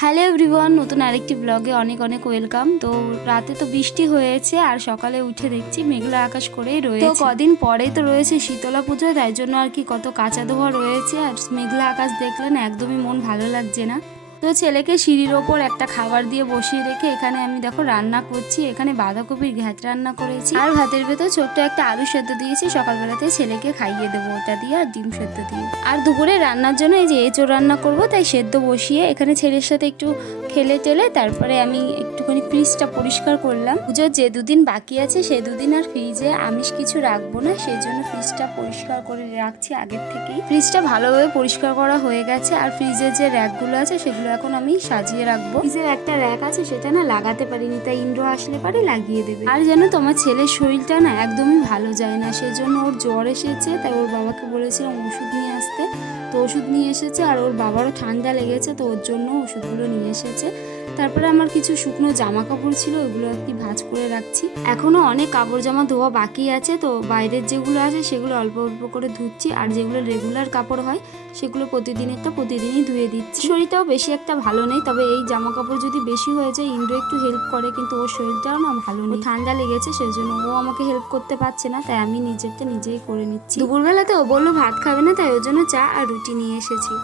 Hello everyone, নতুন আরেকটি ব্লগে অনেক অনেক ওয়েলকাম। তো রাতে তো বৃষ্টি হয়েছে আর সকালে উঠে দেখছি মেঘলা আকাশ করেই রয়েছে। তো কদিন পরেই তো রয়েছে শীতলা পুজো, তাই জন্য আর কি কত কাঁচা ধোয়া রয়েছে। আর মেঘলা আকাশ দেখলে না একদমই মন ভালো লাগছে না। তো ছেলেকে সিঁড়ির ওপর একটা খাবার দিয়ে বসিয়ে রেখে এখানে আমি দেখো রান্না করছি। এখানে বাঁধাকপির ঘ্যাট রান্না করেছি আর ভাতের ভেতর ছোট্ট একটা আলু সেদ্ধ দিয়েছি। সকালবেলাতে ছেলেকে খাইয়ে দেবো ওটা দিয়ে আর ডিম সেদ্ধ দিয়ে। আর দুপুরে রান্নার জন্য এই যে এঁচোড় রান্না করব, তাই সেদ্ধ বসিয়ে এখানে ছেলের সাথে একটু খেলে টেলে তারপরে আমি একটুখানি ফ্রিজটা পরিষ্কার করলাম। পুজোর যে দুদিন বাকি আছে সেই দুদিন আর ফ্রিজে আমিষ কিছু রাখবো না, সেই জন্য ফ্রিজটা পরিষ্কার করে রাখছি আগের থেকেই। ফ্রিজটা ভালোভাবে পরিষ্কার করা হয়ে গেছে আর ফ্রিজের যে র্যাকগুলো আছে সেগুলো এখন আমি সাজিয়ে রাখবো। ফ্রিজের একটা র্যাক আছে সেটা না লাগাতে পারিনি, তাই ইন্দ্র আসলে পারে লাগিয়ে দেবে। আর জানো তোমার ছেলের শরীরটা না একদমই ভালো যায় না, সেজন্য ওর জ্বর এসেছে, তাই ওর বাবাকে বলেছিলাম ওষুধ নিয়ে আসতে। তো ওষুধ নিয়ে এসেছে আর ওর বাবারও ঠান্ডা লেগেছে, তো ওর জন্য ওষুধগুলো নিয়ে এসেছে। তারপরে আমার কিছু শুকনো জামা কাপড় ছিল, ওগুলো আর কি ভাঁজ করে রাখছি। এখনো অনেক কাপড় জামা ধোয়া বাকি আছে, তো বাইরের যেগুলো আছে সেগুলো অল্প অল্প করে ধুচ্ছি আর যেগুলো রেগুলার কাপড় হয় সেগুলো প্রতিদিনই ধুয়ে দিচ্ছি। শরীরটাও বেশি একটা ভালো নেই, তবে এই জামা কাপড় যদি বেশি হয়ে যায় ইন্দ্র একটু হেল্প করে, কিন্তু ওর শরীরটাও না ভালো নেই, ঠান্ডা লেগেছে, সেজন্য ও আমাকে হেল্প করতে পারছে না, তাই আমি নিজেই করে নিচ্ছি। দুপুরবেলাতে ও বললো ভাত খাবে না, তাই ওর জন্য চা আর রুটি নিয়ে এসেছি।